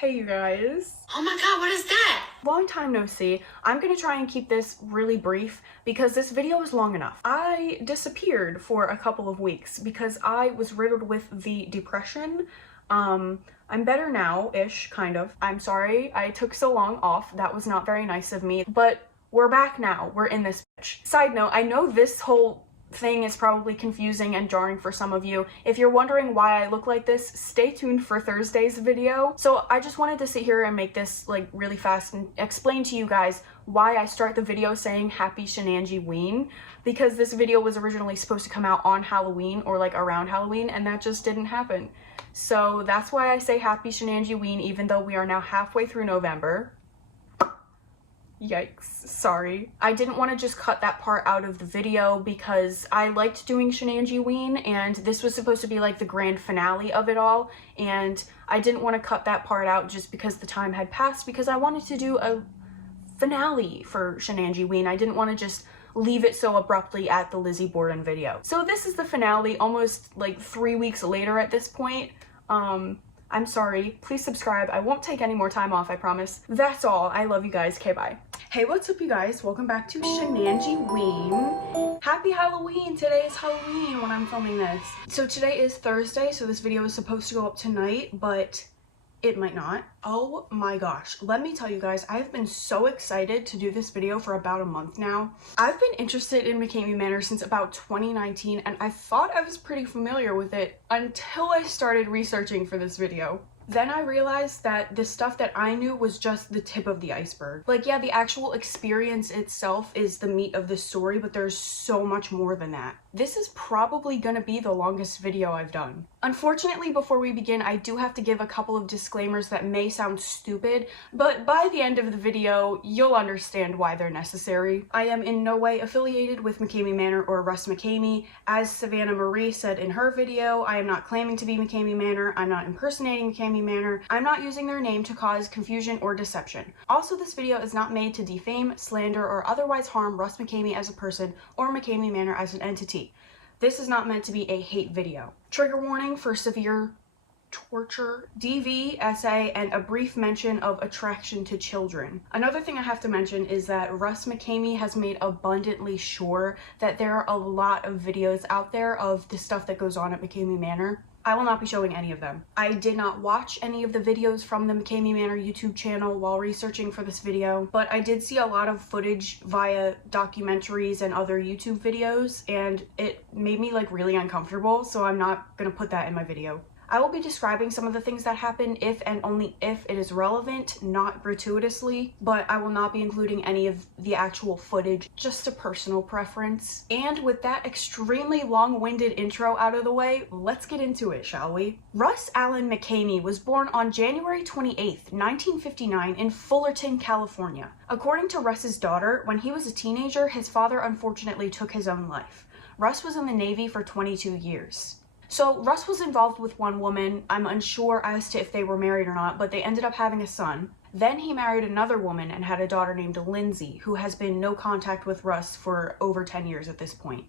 Hey you guys. Oh my god, what is that? Long time no see. I'm gonna try and keep this really brief because this video is long enough. I disappeared for a couple of weeks because I was riddled with the depression. I'm better now-ish, kind of. I'm sorry I took so long off. That was not very nice of me, but we're back now. We're in this bitch. Side note, I know this whole thing is probably confusing and jarring for some of you. If you're wondering why I look like this, stay tuned for Thursday's video. So I just wanted to sit here and make this like really fast and explain to you guys why I start the video saying happy Shenangy-ween, because this video was originally supposed to come out on Halloween or like around Halloween, and that just didn't happen. So that's why I say happy Shenangy-ween even though we are now halfway through November. Yikes, sorry. I didn't want to just cut that part out of the video because I liked doing Shenangy-ween and this was supposed to be like the grand finale of it all, and I didn't want to cut that part out just because the time had passed, because I wanted to do a finale for Shenangy-ween. I didn't want to just leave it so abruptly at the Lizzie Borden video. So this is the finale, almost like 3 weeks later at this point. I'm sorry, please subscribe. I won't take any more time off, I promise. That's all. I love you guys. Okay, bye. Hey, what's up you guys? Welcome back to Shenangy-ween. Happy Halloween! Today is Halloween when I'm filming this. So today is Thursday, so this video is supposed to go up tonight, but it might not. Oh my gosh, let me tell you guys, I've been so excited to do this video for about a month now. I've been interested in McKamey Manor since about 2019, and I thought I was pretty familiar with it until I started researching for this video. Then I realized that the stuff that I knew was just the tip of the iceberg. Like, yeah, the actual experience itself is the meat of the story, but there's so much more than that. This is probably gonna be the longest video I've done. Unfortunately, before we begin, I do have to give a couple of disclaimers that may sound stupid, but by the end of the video, you'll understand why they're necessary. I am in no way affiliated with McKamey Manor or Russ McKamey. As Savannah Marie said in her video, I am not claiming to be McKamey Manor, I'm not impersonating McKamey Manor, I'm not using their name to cause confusion or deception. Also, this video is not made to defame, slander, or otherwise harm Russ McKamey as a person or McKamey Manor as an entity. This is not meant to be a hate video. Trigger warning for severe torture, DV, SA, and a brief mention of attraction to children. Another thing I have to mention is that Russ McKamey has made abundantly sure that there are a lot of videos out there of the stuff that goes on at McKamey Manor. I will not be showing any of them. I did not watch any of the videos from the McKamey Manor YouTube channel while researching for this video, but I did see a lot of footage via documentaries and other YouTube videos, and it made me like really uncomfortable, so I'm not gonna put that in my video. I will be describing some of the things that happen if and only if it is relevant, not gratuitously, but I will not be including any of the actual footage, just a personal preference. And with that extremely long-winded intro out of the way, let's get into it, shall we? Russ Allen McKamey was born on January 28th, 1959 in Fullerton, California. According to Russ's daughter, when he was a teenager, his father unfortunately took his own life. Russ was in the Navy for 22 years. So Russ was involved with one woman. I'm unsure as to if they were married or not, but they ended up having a son. Then he married another woman and had a daughter named Lindsay, who has been no contact with Russ for over 10 years at this point.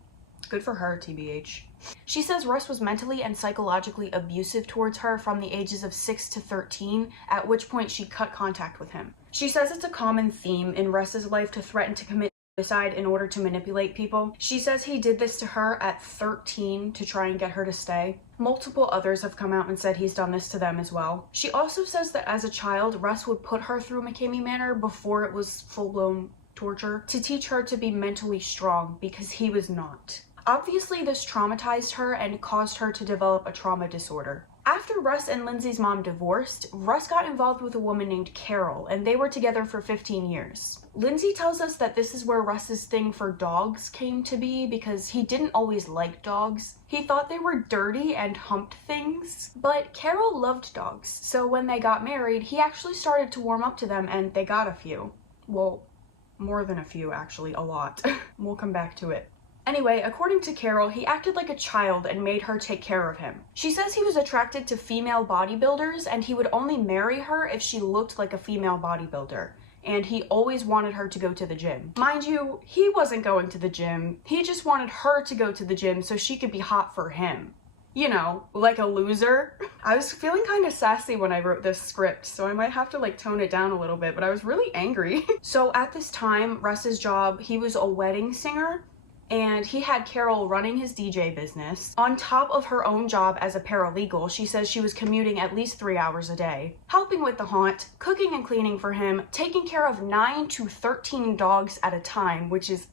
Good for her, TBH. She says Russ was mentally and psychologically abusive towards her from the ages of 6 to 13, at which point she cut contact with him. She says it's a common theme in Russ's life to threaten to commit suicide in order to manipulate people. She says he did this to her at 13 to try and get her to stay. Multiple others have come out and said he's done this to them as well. She also says that as a child, Russ would put her through McKamey Manor before it was full-blown torture to teach her to be mentally strong, because he was not. Obviously, this traumatized her and caused her to develop a trauma disorder. After Russ and Lindsay's mom divorced, Russ got involved with a woman named Carol, and they were together for 15 years. Lindsay tells us that this is where Russ's thing for dogs came to be, because he didn't always like dogs. He thought they were dirty and humped things, but Carol loved dogs, so when they got married, he actually started to warm up to them, and they got a few. Well, more than a few, actually, a lot. We'll come back to it. Anyway, according to Carol, he acted like a child and made her take care of him. She says he was attracted to female bodybuilders and he would only marry her if she looked like a female bodybuilder. And he always wanted her to go to the gym. Mind you, he wasn't going to the gym. He just wanted her to go to the gym so she could be hot for him. you know, like a loser. I was feeling kind of sassy when I wrote this script, so I might have to like tone it down a little bit, but I was really angry. So at this time, Russ's job, he was a wedding singer, and he had Carol running his DJ business. On top of her own job as a paralegal, she says she was commuting at least 3 hours a day, helping with the haunt, cooking and cleaning for him, taking care of 9 to 13 dogs at a time, which is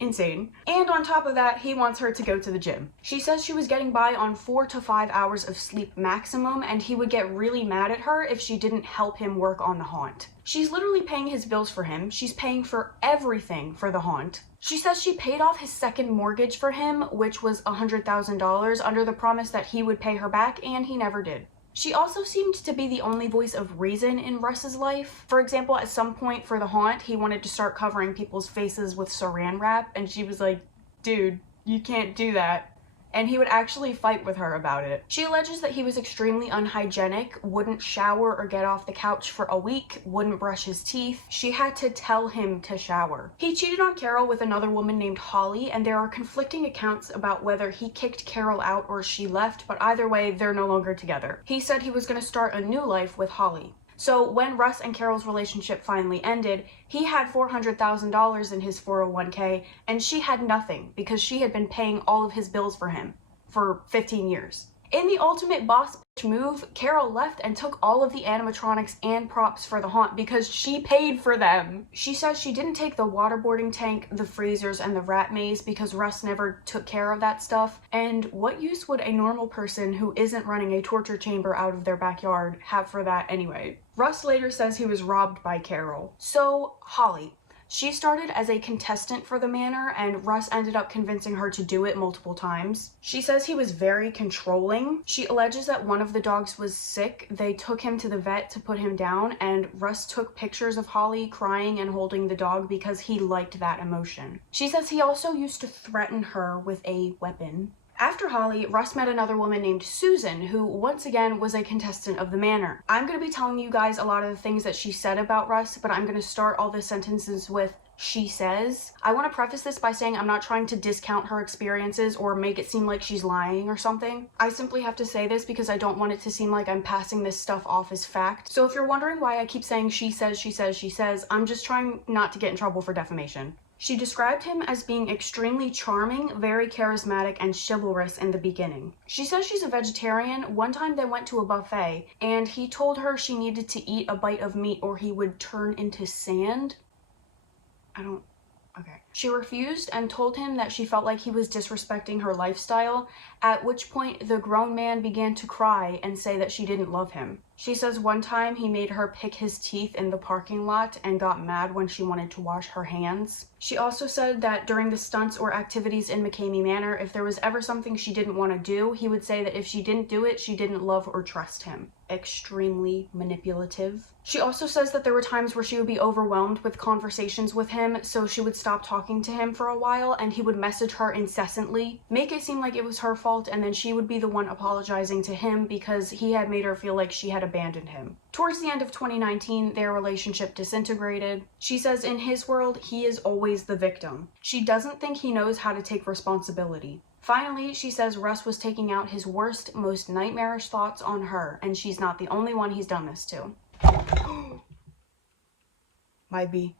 insane. And on top of that, he wants her to go to the gym. She says she was getting by on 4 to 5 hours of sleep maximum, and he would get really mad at her if she didn't help him work on the haunt. She's literally paying his bills for him. She's paying for everything for the haunt. She says she paid off his second mortgage for him, which was $100,000, under the promise that he would pay her back, and he never did. She also seemed to be the only voice of reason in Russ's life. For example, at some point for the haunt, he wanted to start covering people's faces with saran wrap, and she was like, dude, you can't do that. And he would actually fight with her about it. She alleges that he was extremely unhygienic, wouldn't shower or get off the couch for a week, wouldn't brush his teeth. She had to tell him to shower. He cheated on Carol with another woman named Holly, and there are conflicting accounts about whether he kicked Carol out or she left, but either way, they're no longer together. He said he was going to start a new life with Holly. So when Russ and Carol's relationship finally ended, he had $400,000 in his 401k, and she had nothing because she had been paying all of his bills for him for 15 years. In the ultimate boss bitch move, Carol left and took all of the animatronics and props for the haunt because she paid for them. She says she didn't take the waterboarding tank, the freezers, and the rat maze because Russ never took care of that stuff. And what use would a normal person who isn't running a torture chamber out of their backyard have for that anyway? Russ later says he was robbed by Carol. So, Holly. She started as a contestant for the manor, and Russ ended up convincing her to do it multiple times. She says he was very controlling. She alleges that one of the dogs was sick. They took him to the vet to put him down, and Russ took pictures of Holly crying and holding the dog because he liked that emotion. She says he also used to threaten her with a weapon. After Holly, Russ met another woman named Susan, who once again was a contestant of the manor. I'm going to be telling you guys a lot of the things that she said about Russ, but I'm going to start all the sentences with she says. I want to preface this by saying I'm not trying to discount her experiences or make it seem like she's lying or something. I simply have to say this because I don't want it to seem like I'm passing this stuff off as fact. So if you're wondering why I keep saying she says, she says, she says, I'm just trying not to get in trouble for defamation. She described him as being extremely charming, very charismatic, and chivalrous in the beginning. She says she's a vegetarian. One time they went to a buffet, and he told her she needed to eat a bite of meat or he would turn into sand. Okay. She refused and told him that she felt like he was disrespecting her lifestyle, at which point the grown man began to cry and say that she didn't love him. She says one time he made her pick his teeth in the parking lot and got mad when she wanted to wash her hands. She also said that during the stunts or activities in McKamey Manor, if there was ever something she didn't want to do, he would say that if she didn't do it, she didn't love or trust him. Extremely manipulative. She also says that there were times where she would be overwhelmed with conversations with him, so she would stop talking to him for a while and he would message her incessantly, make it seem like it was her fault, and then she would be the one apologizing to him because he had made her feel like she had abandoned him. Towards the end of 2019, their relationship disintegrated. She says in his world, he is always the victim. She doesn't think he knows how to take responsibility. Finally, she says Russ was taking out his worst, most nightmarish thoughts on her, and she's not the only one he's done this to. Might be.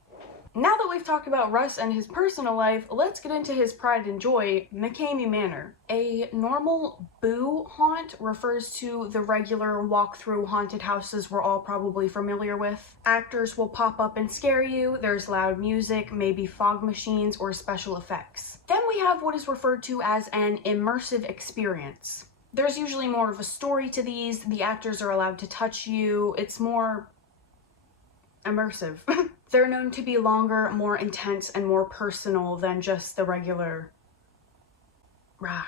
Now that we've talked about Russ and his personal life, let's get into his pride and joy, McKamey Manor. A normal boo haunt refers to the regular walk-through haunted houses we're all probably familiar with. Actors will pop up and scare you, there's loud music, maybe fog machines or special effects. Then we have what is referred to as an immersive experience. There's usually more of a story to these, the actors are allowed to touch you, it's more immersive. They're known to be longer, more intense, and more personal than just the regular rah.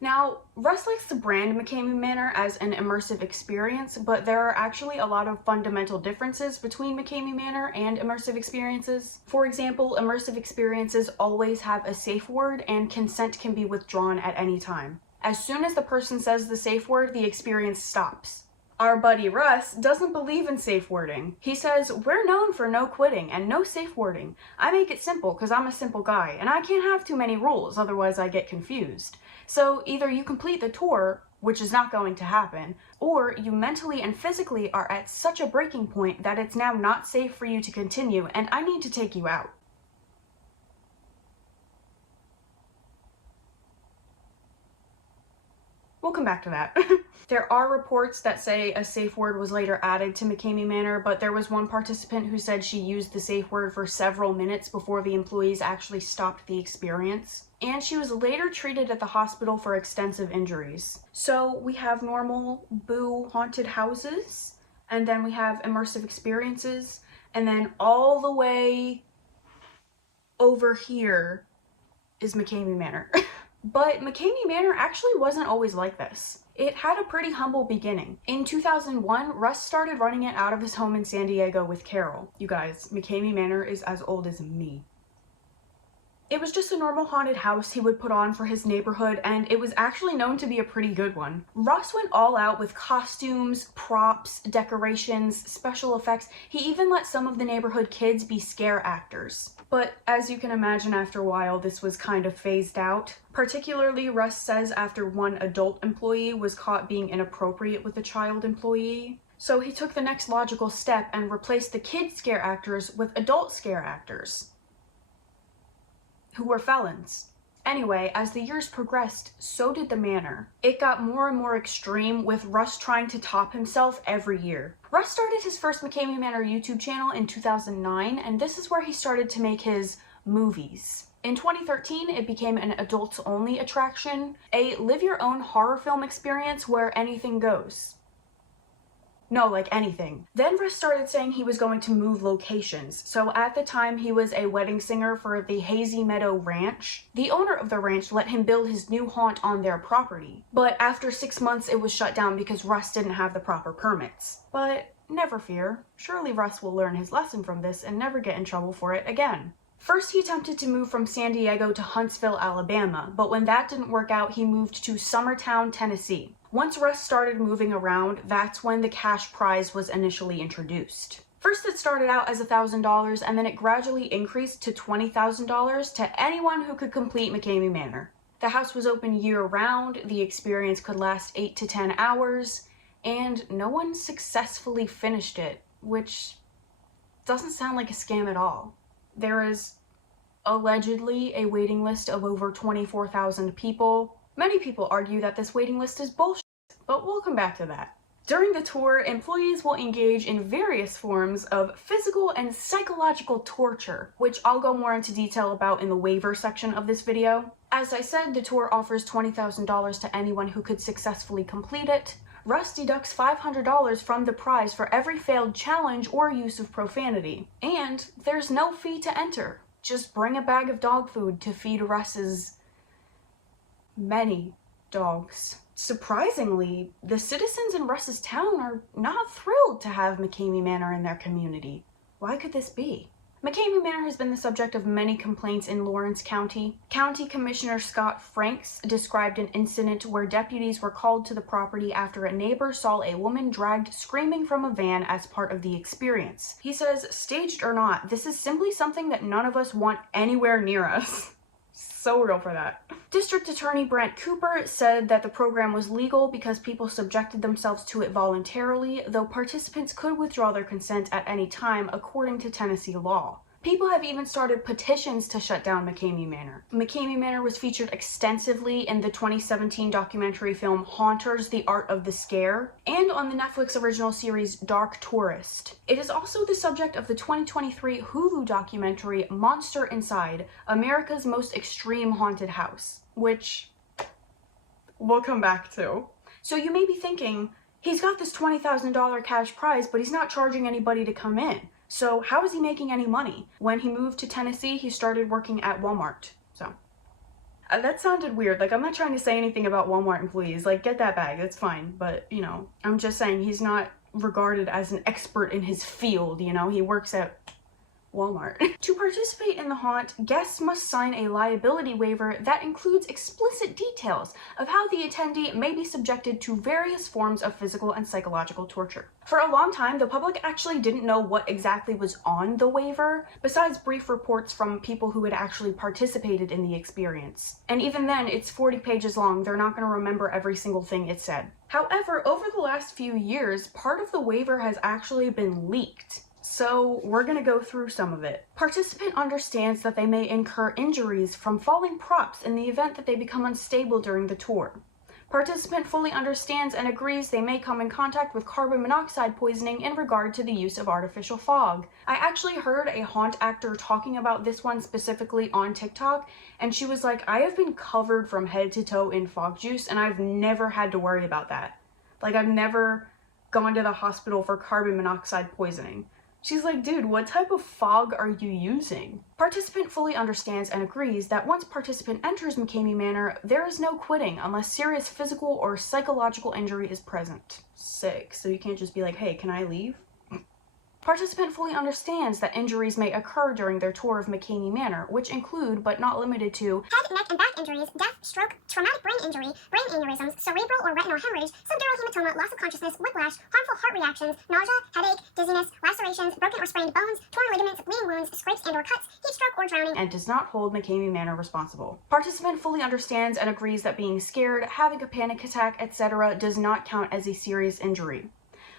Now, Russ likes to brand McKamey Manor as an immersive experience, but there are actually a lot of fundamental differences between McKamey Manor and immersive experiences. For example, immersive experiences always have a safe word and consent can be withdrawn at any time. As soon as the person says the safe word, the experience stops. Our buddy Russ doesn't believe in safe wording. He says, we're known for no quitting and no safe wording. I make it simple because I'm a simple guy and I can't have too many rules, otherwise I get confused. So either you complete the tour, which is not going to happen, or you mentally and physically are at such a breaking point that it's now not safe for you to continue and I need to take you out. We'll come back to that. There are reports that say a safe word was later added to McKamey Manor, but there was one participant who said she used the safe word for several minutes before the employees actually stopped the experience. And she was later treated at the hospital for extensive injuries. So we have normal boo haunted houses, and then we have immersive experiences, and then all the way over here is McKamey Manor. But McKamey Manor actually wasn't always like this. It had a pretty humble beginning. In 2001, Russ started running it out of his home in San Diego with Carol. You guys, McKamey Manor is as old as me. It was just a normal haunted house he would put on for his neighborhood, and it was actually known to be a pretty good one. Russ went all out with costumes, props, decorations, special effects. He even let some of the neighborhood kids be scare actors. But as you can imagine, after a while, this was kind of phased out. Particularly, Russ says after one adult employee was caught being inappropriate with a child employee. So he took the next logical step and replaced the kid scare actors with adult scare actors, who were felons. Anyway, as the years progressed, so did the manor. It got more and more extreme, with Russ trying to top himself every year. Russ started his first McKamey Manor YouTube channel in 2009, and this is where he started to make his movies. In 2013, it became an adults-only attraction, a live-your-own horror film experience where anything goes. No, like anything. Then Russ started saying he was going to move locations. So at the time, he was a wedding singer for the Hazy Meadow Ranch. The owner of the ranch let him build his new haunt on their property. But after 6 months, it was shut down because Russ didn't have the proper permits. But never fear. Surely Russ will learn his lesson from this and never get in trouble for it again. First, he attempted to move from San Diego to Huntsville, Alabama, but when that didn't work out, he moved to Summertown, Tennessee. Once Russ started moving around, that's when the cash prize was initially introduced. First, it started out as $1,000, and then it gradually increased to $20,000 to anyone who could complete McKamey Manor. The house was open year-round, the experience could last 8 to 10 hours, and no one successfully finished it, which doesn't sound like a scam at all. There is allegedly a waiting list of over 24,000 people. Many people argue that this waiting list is bullshit, but we'll come back to that. During the tour, employees will engage in various forms of physical and psychological torture, which I'll go more into detail about in the waiver section of this video. As I said, the tour offers $20,000 to anyone who could successfully complete it. Russ deducts $500 from the prize for every failed challenge or use of profanity. And there's no fee to enter. Just bring a bag of dog food to feed Russ's many dogs. Surprisingly, the citizens in Russ's town are not thrilled to have McKamey Manor in their community. Why could this be? McKamey Manor has been the subject of many complaints in Lawrence County. County Commissioner Scott Franks described an incident where deputies were called to the property after a neighbor saw a woman dragged screaming from a van as part of the experience. He says, staged or not, this is simply something that none of us want anywhere near us. So real for that. District Attorney Brent Cooper said that the program was legal because people subjected themselves to it voluntarily, though participants could withdraw their consent at any time according to Tennessee law. People have even started petitions to shut down McKamey Manor. McKamey Manor was featured extensively in the 2017 documentary film Haunters: The Art of the Scare, and on the Netflix original series Dark Tourist. It is also the subject of the 2023 Hulu documentary Monster Inside: America's Most Extreme Haunted House, which we'll come back to. So you may be thinking, he's got this $20,000 cash prize, but he's not charging anybody to come in. So how is he making any money? When he moved to Tennessee, he started working at Walmart. So that sounded weird. Like, I'm not trying to say anything about Walmart employees. Like, get that bag, it's fine. But, you know, I'm just saying he's not regarded as an expert in his field, you know? He works at Walmart. To participate in the haunt, guests must sign a liability waiver that includes explicit details of how the attendee may be subjected to various forms of physical and psychological torture. For a long time, the public actually didn't know what exactly was on the waiver, besides brief reports from people who had actually participated in the experience. And even then, it's 40 pages long. They're not going to remember every single thing it said. However, over the last few years, part of the waiver has actually been leaked. So we're going to go through some of it. Participant understands that they may incur injuries from falling props in the event that they become unstable during the tour. Participant fully understands and agrees they may come in contact with carbon monoxide poisoning in regard to the use of artificial fog. I actually heard a haunt actor talking about this one specifically on TikTok, and she was like, I have been covered from head to toe in fog juice, and I've never had to worry about that. Like, I've never gone to the hospital for carbon monoxide poisoning. She's like, dude, what type of fog are you using? Participant fully understands and agrees that once participant enters McKamey Manor, there is no quitting unless serious physical or psychological injury is present. Sick. So you can't just be like, hey, can I leave? Participant fully understands that injuries may occur during their tour of McKamey Manor, which include, but not limited to, head, neck, and back injuries, death, stroke, traumatic brain injury, brain aneurysms, cerebral or retinal hemorrhage, subdural hematoma, loss of consciousness, whiplash, harmful heart reactions, nausea, headache, dizziness, lacerations, broken or sprained bones, torn ligaments, bleeding wounds, scrapes and or cuts, heat stroke, or drowning, and does not hold McKamey Manor responsible. Participant fully understands and agrees that being scared, having a panic attack, etc. does not count as a serious injury.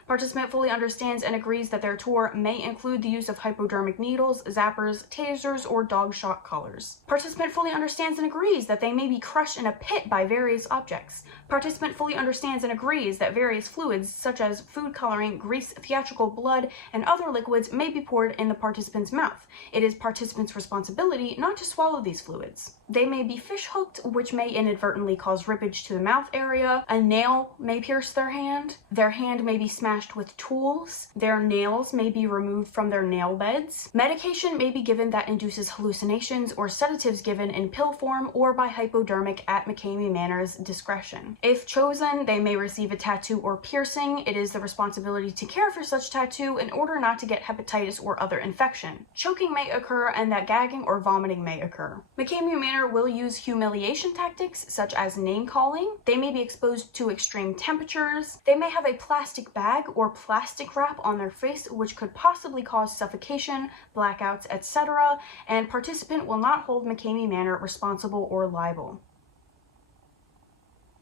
Participant fully understands and agrees that their tour may include the use of hypodermic needles, zappers, tasers, or dog shot collars. Participant fully understands and agrees that they may be crushed in a pit by various objects. Participant fully understands and agrees that various fluids, such as food coloring, grease, theatrical blood, and other liquids may be poured in the participant's mouth. It is participant's responsibility not to swallow these fluids. They may be fish hooked, which may inadvertently cause rippage to the mouth area. A nail may pierce their hand. Their hand may be smashed with tools. Their nails may be removed from their nail beds. Medication may be given that induces hallucinations, or sedatives given in pill form or by hypodermic at McKamey Manor's discretion. If chosen, they may receive a tattoo or piercing. It is the responsibility to care for such tattoo in order not to get hepatitis or other infection. Choking may occur, and that gagging or vomiting may occur. McKamey Manor will use humiliation tactics such as name calling. They may be exposed to extreme temperatures. They may have a plastic bag or plastic wrap on their face, which could possibly cause suffocation, blackouts, etc., and participant will not hold McKamey Manor responsible or liable.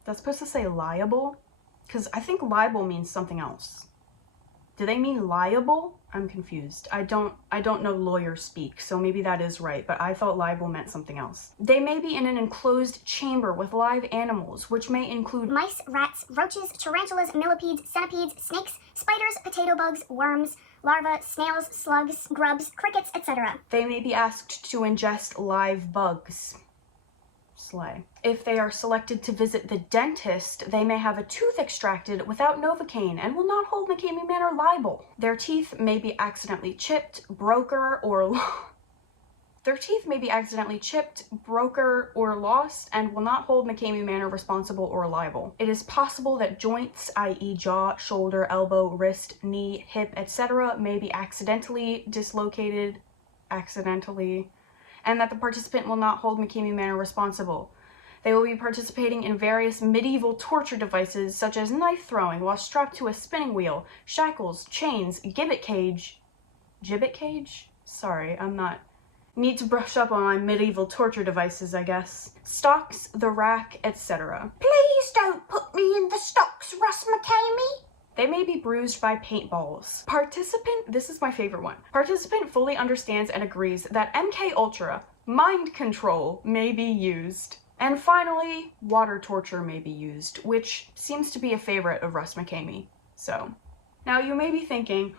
That's supposed to say liable? Because I think liable means something else. Do they mean liable? I'm confused. I don't know lawyer speak, so maybe that is right, but I thought liable meant something else. They may be in an enclosed chamber with live animals, which may include mice, rats, roaches, tarantulas, millipedes, centipedes, snakes, spiders, potato bugs, worms, larvae, snails, slugs, grubs, crickets, etc. They may be asked to ingest live bugs. Slay. If they are selected to visit the dentist, they may have a tooth extracted without Novocaine and will not hold McKamey Manor liable. Their teeth may be accidentally chipped, broken, or lost and will not hold McKamey Manor responsible or liable. It is possible that joints, i.e. jaw, shoulder, elbow, wrist, knee, hip, etc. may be accidentally dislocated, and that the participant will not hold McKamey Manor responsible. They will be participating in various medieval torture devices such as knife throwing while strapped to a spinning wheel, shackles, chains, gibbet cage? Sorry, need to brush up on my medieval torture devices, I guess. Stocks, the rack, etc. Please don't put me in the stocks, Russ McKamey. They may be bruised by paintballs. Participant, this is my favorite one. Participant fully understands and agrees that MK Ultra, mind control, may be used. And finally, water torture may be used, which seems to be a favorite of Russ McKamey. So, now you may be thinking,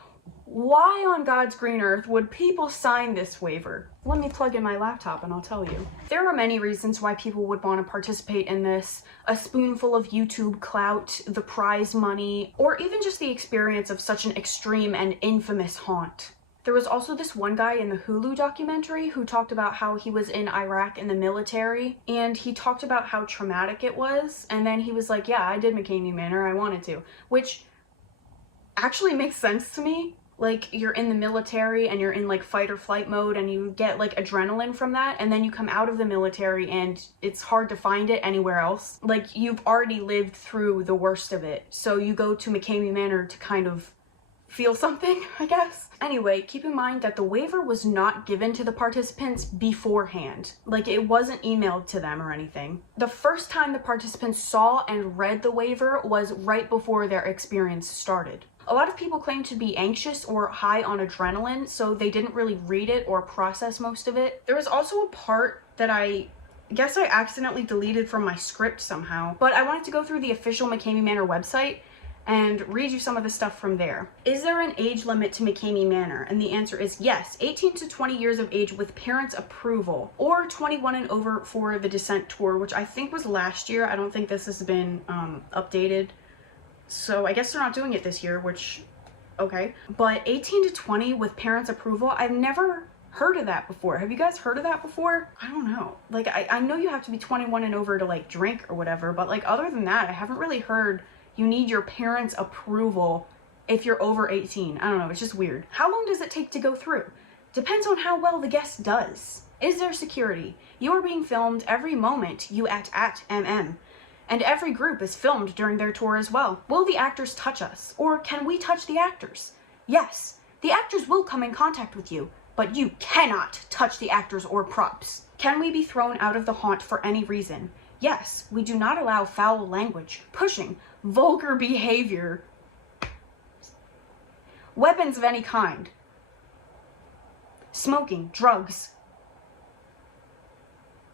why on God's green earth would people sign this waiver? Let me plug in my laptop and I'll tell you. There are many reasons why people would want to participate in this. A spoonful of YouTube clout, the prize money, or even just the experience of such an extreme and infamous haunt. There was also this one guy in the Hulu documentary who talked about how he was in Iraq in the military, and he talked about how traumatic it was, and then he was like, yeah, I did McKamey Manor, I wanted to, which actually makes sense to me. like you're in the military and you're in like fight or flight mode and you get like adrenaline from that, and then you come out of the military and it's hard to find it anywhere else. Like you've already lived through the worst of it, so you go to McKamey Manor to kind of feel something, I guess. Anyway, keep in mind that the waiver was not given to the participants beforehand. Like, it wasn't emailed to them or anything. The first time the participants saw and read the waiver was right before their experience started. A lot of people claim to be anxious or high on adrenaline, so they didn't really read it or process most of it. There was also a part that I guess I accidentally deleted from my script somehow, but I wanted to go through the official McKamey Manor website and read you some of the stuff from there. Is there an age limit to McKamey Manor? And the answer is yes, 18 to 20 years of age with parents' approval, or 21 and over for the Descent Tour, which I think was last year. I don't think this has been updated. So I guess they're not doing it this year, which, okay. But 18 to 20 with parents' approval, I've never heard of that before. Have you guys heard of that before? I don't know. Like, I know you have to be 21 and over to like drink or whatever, but like other than that, I haven't really heard you need your parents' approval if you're over 18. I don't know, it's just weird. How long does it take to go through? Depends on how well the guest does. Is there security? You are being filmed every moment you at MM. And every group is filmed during their tour as well. Will the actors touch us? Or can we touch the actors? Yes, the actors will come in contact with you, but you cannot touch the actors or props. Can we be thrown out of the haunt for any reason? Yes, we do not allow foul language, pushing, vulgar behavior, weapons of any kind, smoking, drugs,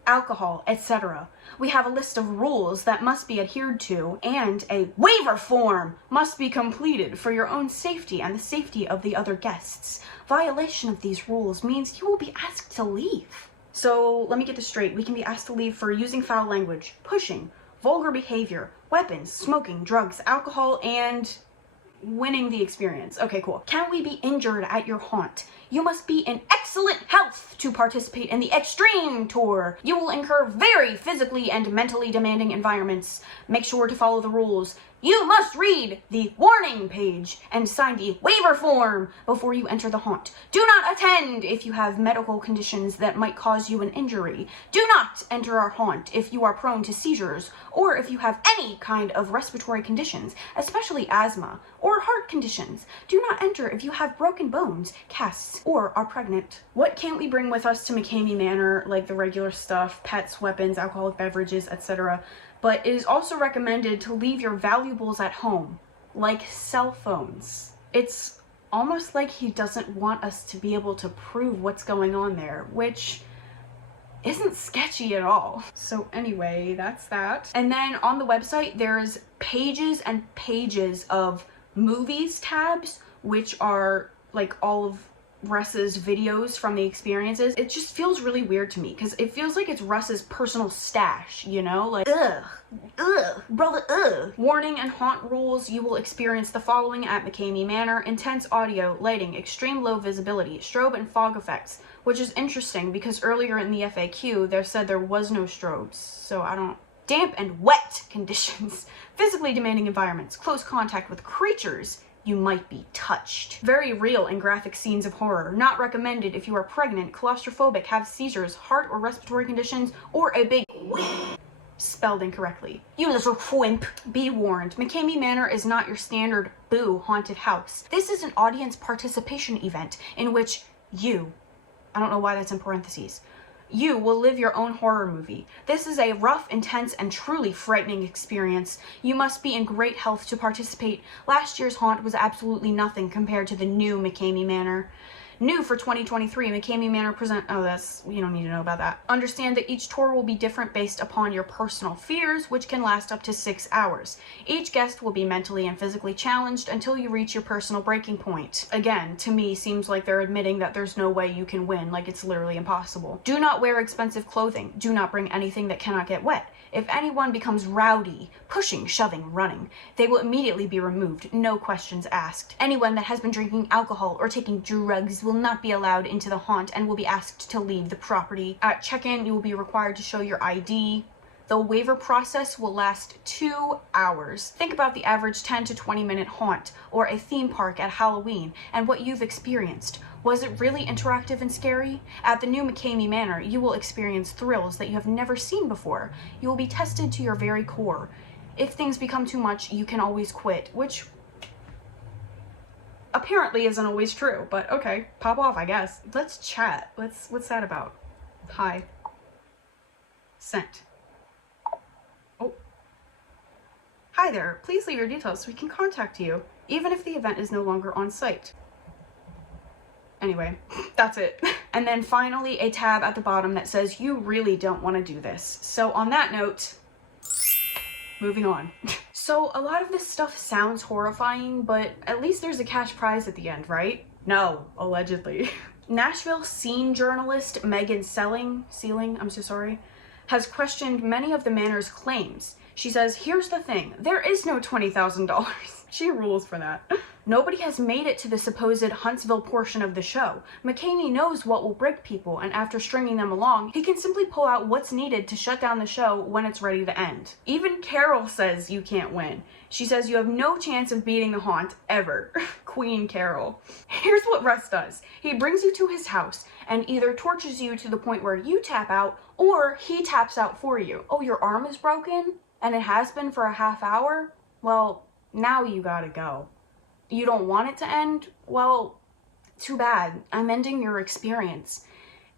alcohol, etc. We have a list of rules that must be adhered to, and a waiver form must be completed for your own safety and the safety of the other guests. Violation of these rules means you will be asked to leave. So let me get this straight. We can be asked to leave for using foul language, pushing, vulgar behavior, weapons, smoking, drugs, alcohol, and winning the experience. Okay, cool. Can we be injured at your haunt? You must be in excellent health to participate in the Extreme Tour. You will incur very physically and mentally demanding environments. Make sure to follow the rules. You must read the warning page and sign the waiver form before you enter the haunt. Do not attend if you have medical conditions that might cause you an injury. Do not enter our haunt if you are prone to seizures or if you have any kind of respiratory conditions, especially asthma or heart conditions. Do not enter if you have broken bones, casts, or are pregnant. What can't we bring with us to McKamey Manor, like the regular stuff, pets, weapons, alcoholic beverages, etc.? But it is also recommended to leave your valuables at home, like cell phones. It's almost like he doesn't want us to be able to prove what's going on there, which isn't sketchy at all. So anyway, that's that. And then on the website, there's pages and pages of movies tabs, which are like all of Russ's videos from the experiences. It just feels really weird to me because it feels like it's Russ's personal stash, you know? Like, brother, Warning and haunt rules. You will experience the following at McKamey Manor: intense audio, lighting, extreme low visibility, strobe and fog effects, which is interesting because earlier in the FAQ there said there was no strobes, so I don't... Damp and wet conditions, physically demanding environments, close contact with creatures you might be touched. Very real and graphic scenes of horror. Not recommended if you are pregnant, claustrophobic, have seizures, heart or respiratory conditions, or a big spelled incorrectly. You little wimp. Be warned, McKamey Manor is not your standard boo haunted house. This is an audience participation event in which you, I don't know why that's in parentheses, you will live your own horror movie. This is a rough, intense, and truly frightening experience. You must be in great health to participate. Last year's haunt was absolutely nothing compared to the new McKamey Manor. New for 2023, McKamey Manor present... Oh, that's... You don't need to know about that. Understand that each tour will be different based upon your personal fears, which can last up to 6 hours. Each guest will be mentally and physically challenged until you reach your personal breaking point. Again, to me, seems like they're admitting that there's no way you can win, like it's literally impossible. Do not wear expensive clothing. Do not bring anything that cannot get wet. If anyone becomes rowdy, pushing, shoving, running, they will immediately be removed, no questions asked. Anyone that has been drinking alcohol or taking drugs will not be allowed into the haunt and will be asked to leave the property. At check-in, you will be required to show your ID. The waiver process will last 2 hours. Think about the average 10 to 20 minute haunt or a theme park at Halloween and what you've experienced. Was it really interactive and scary? At the new McKamey Manor, you will experience thrills that you have never seen before. You will be tested to your very core. If things become too much, you can always quit, which apparently isn't always true, but okay, pop off, I guess. Let's chat. What's that about? Hi. Sent. Oh. Hi there, please leave your details so we can contact you, even if the event is no longer on site. Anyway, that's it. And then finally a tab at the bottom that says you really don't want to do this. So on that note, moving on. So a lot of this stuff sounds horrifying, but at least there's a cash prize at the end, right? No, allegedly. Nashville scene journalist Megan Sealing, has questioned many of the Manor's claims. She says, here's the thing, there is no $20,000. She rules for that. Nobody has made it to the supposed Huntsville portion of the show. McKamey knows what will break people, and after stringing them along, he can simply pull out what's needed to shut down the show when it's ready to end. Even Carol says you can't win. She says you have no chance of beating the haunt, ever. Queen Carol. Here's what Russ does. He brings you to his house and either tortures you to the point where you tap out, or he taps out for you. Oh, your arm is broken? And it has been for a half hour? Well, now you gotta go. You don't want it to end? Well, too bad. I'm ending your experience.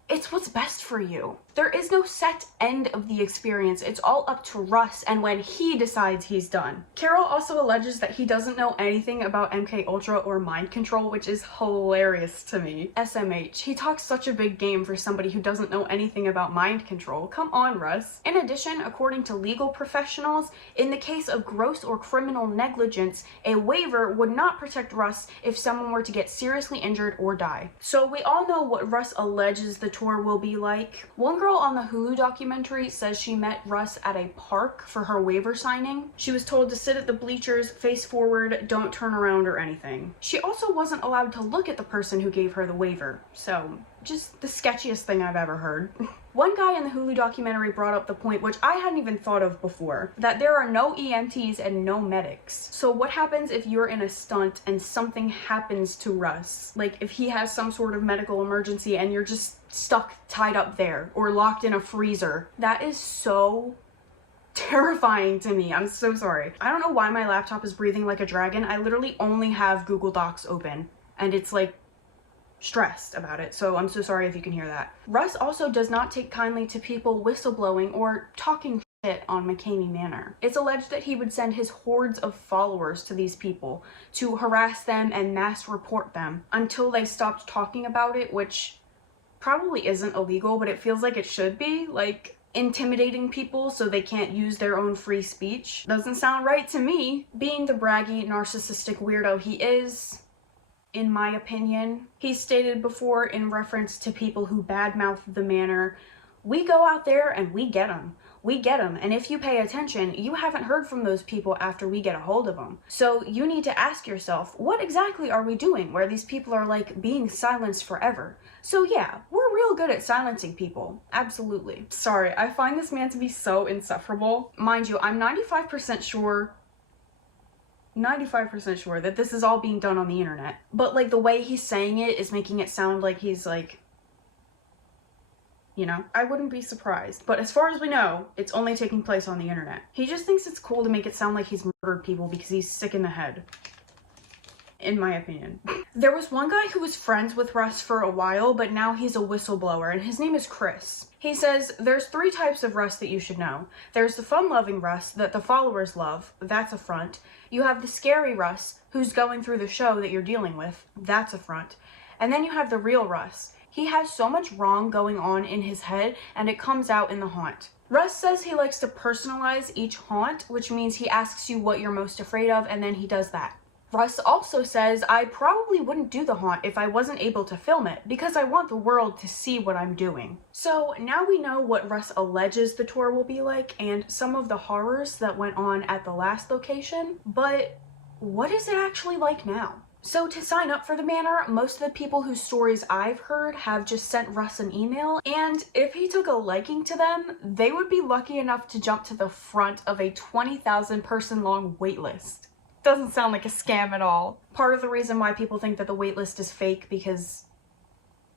It's what's best for you. There is no set end of the experience. It's all up to Russ and when he decides he's done. Carol also alleges that he doesn't know anything about MK Ultra or mind control, which is hilarious to me. SMH, he talks such a big game for somebody who doesn't know anything about mind control. Come on, Russ. In addition, according to legal professionals, in the case of gross or criminal negligence, a waiver would not protect Russ if someone were to get seriously injured or die. So we all know what Russ alleges the tour will be like. One girl on the Hulu documentary says she met Russ at a park for her waiver signing. She was told to sit at the bleachers, face forward, don't turn around or anything. She also wasn't allowed to look at the person who gave her the waiver. So, just the sketchiest thing I've ever heard. One guy in the Hulu documentary brought up the point, which I hadn't even thought of before, that there are no EMTs and no medics. So what happens if you're in a stunt and something happens to Russ? Like if he has some sort of medical emergency and you're just stuck tied up there or locked in a freezer. That is so terrifying to me. I'm so sorry. I don't know why my laptop is breathing like a dragon. I literally only have Google Docs open and it's like stressed about it, so I'm so sorry if you can hear that. Russ also does not take kindly to people whistleblowing or talking shit on McKamey Manor. It's alleged that he would send his hordes of followers to these people to harass them and mass report them until they stopped talking about it, which probably isn't illegal, but it feels like it should be. Like, intimidating people so they can't use their own free speech doesn't sound right to me. Being the braggy, narcissistic weirdo he is, in my opinion, he's stated before in reference to people who badmouth the manor, we go out there and we get them. We get them, and if you pay attention, you haven't heard from those people after we get a hold of them. So you need to ask yourself, what exactly are we doing where these people are like being silenced forever? So yeah, we're real good at silencing people. Absolutely. Sorry, I find this man to be so insufferable. Mind you, I'm 95% sure that this is all being done on the internet. But like the way he's saying it is making it sound like he's like, you know, I wouldn't be surprised. But as far as we know, it's only taking place on the internet. He just thinks it's cool to make it sound like he's murdered people because he's sick in the head. In my opinion. There was one guy who was friends with Russ for a while, but now he's a whistleblower, and his name is Chris. He says, there's 3 types of Russ that you should know. There's the fun-loving Russ that the followers love. That's a front. You have the scary Russ, who's going through the show that you're dealing with. That's a front. And then you have the real Russ. He has so much wrong going on in his head, and it comes out in the haunt. Russ says he likes to personalize each haunt, which means he asks you what you're most afraid of, and then he does that. Russ also says, I probably wouldn't do the haunt if I wasn't able to film it, because I want the world to see what I'm doing. So now we know what Russ alleges the tour will be like, and some of the horrors that went on at the last location, but what is it actually like now? So to sign up for the Manor, most of the people whose stories I've heard have just sent Russ an email, and if he took a liking to them, they would be lucky enough to jump to the front of a 20,000 person long waitlist. Doesn't sound like a scam at all. Part of the reason why people think that the waitlist is fake because